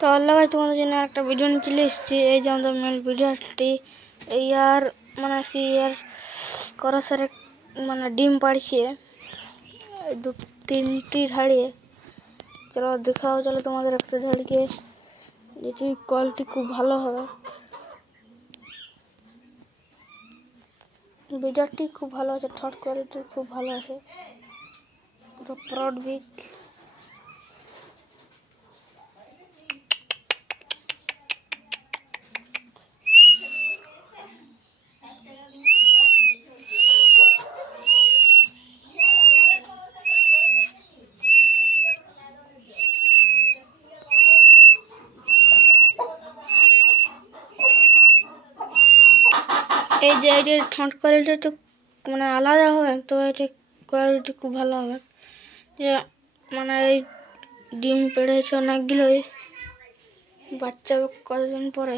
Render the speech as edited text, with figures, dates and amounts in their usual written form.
তো আল্লাহ ভাই তোমাদের জন্য একটা ভিডিও নিয়ে চলে এসেছি। এই যে আমাদের মেল ভিডিওটি এই আর মানে কি আর করসের মানে ডিম পাড়ছে 2-3টি ঝাড়িয়ে। চলো দেখাও, চলো তোমাদের একটা ঝাড়িকে, যেটি কোয়ালিটি খুব ভালো হবে। ভিডিওটি খুব ভালো আছে, থার্ড কোয়ালিটির খুব ভালো আছে, পুরো প্রড বিগ। এই যে এটির ঠোঁট কোয়ালিটি একটু মানে আলাদা হবে, তো এটি কোয়ালিটি খুব ভালো হবে। যে মানে এই ডিম পেড়েছে অনেকগুলোই, বাচ্চা কতদিন পরে।